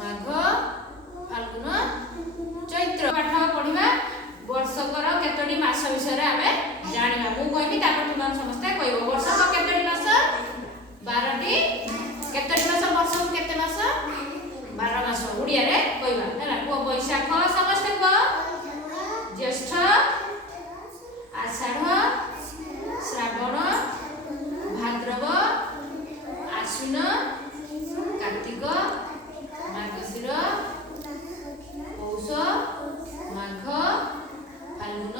ମାଘ ଫାଲ୍ଗୁନ ଚୈତ୍ର। ପାଠ ପଢିବା ବର୍ଷକର କେତୋଟି ମାସ ବିଷୟରେ ଆମେ ଜାଣିବା। ମୁଁ କହିବି ତାପରେ ତୁମେ ସମସ୍ତେ କହିବ। ବର୍ଷକ କେତୋଟି ମାସ? 12ଟି। କେତୋଟି ମାସ? ବର୍ଷକୁ କେତେ ମାସ? 12 ମାସ। ଓଡ଼ିଆରେ କହିବା ହେଲା। କୁହ ବୈଶାଖ, ସମସ୍ତେ କୁହ। ଜ୍ୟେଷ୍ଠ, ଆଷାଢ଼, ଶ୍ରାବଣ, ଭାଦ୍ରବ, ଆଶ୍ୱିନ, କାର୍ତ୍ତିକ, ମାର୍ଗଶିର, ପୌଷ, ମାଘ, ଫାଲ୍ଗୁନ,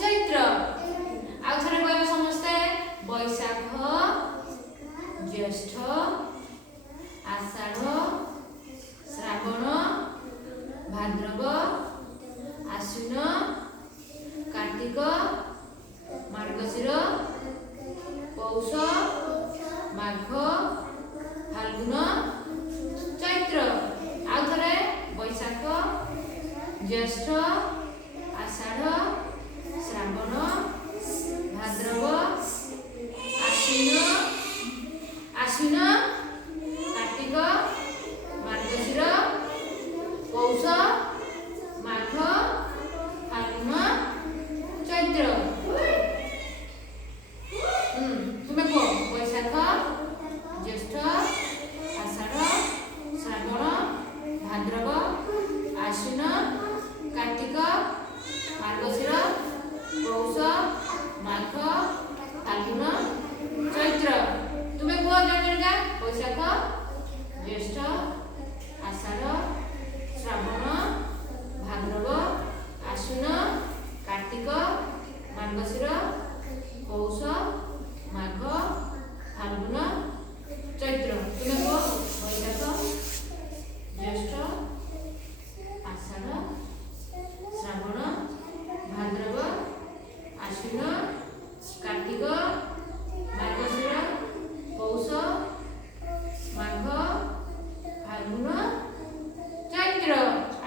ଚୈତ୍ର। ଆଉ ଥରେ କହିବ ସମସ୍ତେ। ବୈଶାଖ, ଜ୍ୟେଷ୍ଠ, ଆଷାଢ଼, ଶ୍ରାବଣ, ଭାଦ୍ରବ, ଆଶ୍ୱିନ, କାର୍ତ୍ତିକ, ମାର୍ଗଶିର, ପୌଷ, ମାଘ, ଫାଲ୍ଗୁନ, ଚୈତ୍ର। ଆଉ ଥରେ। ବୈଶାଖ, ଜ୍ୟେଷ୍ଠ, ଆଷାଢ଼, ଶ୍ରାବଣ, ଭାଦ୍ରବ, ଆଶ୍ୱିନ, କାର୍ତ୍ତିକ, ମାର୍ଗଶିର, ପୌଷ, ମାଘ, ଫାଲ୍ଗୁନ, ଚୈତ୍ର। ତୁମେ କୁହ। ବୈଶାଖ, ଜ୍ୟେଷ୍ଠ, ଆଷାଢ଼, ଶ୍ରାବଣ, ଭାଦ୍ରବ, ଆଶ୍ୱିନ, କାର୍ତ୍ତିକ, ମାର୍ଗଶିର, ପୌଷ, ମାଘ, ଫାଲ୍ଗୁନ, ଚୈତ୍ର। ତୁମେ କୁହ ଜଣକା। ବୈଶାଖ, ଜ୍ୟେଷ୍ଠ, ଆଷାଢ଼, ଶ୍ରାବଣ, ଭାଦ୍ରବ, ଆଶ୍ୱିନ, କାର୍ତ୍ତିକ, ମାର୍ଗଶିର, ପୌଷ, ମାଘ, ଫାଲ୍ଗୁନ, ଚୈତ୍ର। ତୁମେ କୁହ। ବୈଶାଖ, ଜ୍ୟେଷ୍ଠ, ଆଷାଢ଼, ଶ୍ରାବଣ, ଭାଦ୍ରବ, ଆଶ୍ୱିନ, କାର୍ତ୍ତିକ, ମାର୍ଗଶିର, ପୌଷ, ମାଘ, ଫାଲ୍ଗୁନ, ଚୈତ୍ର।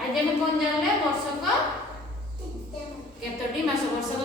ଆଜି ଆମେ କଣ ଜାଣିଲେ? ବର୍ଷକ କେତୋଟି ମାସ? ବର୍ଷକ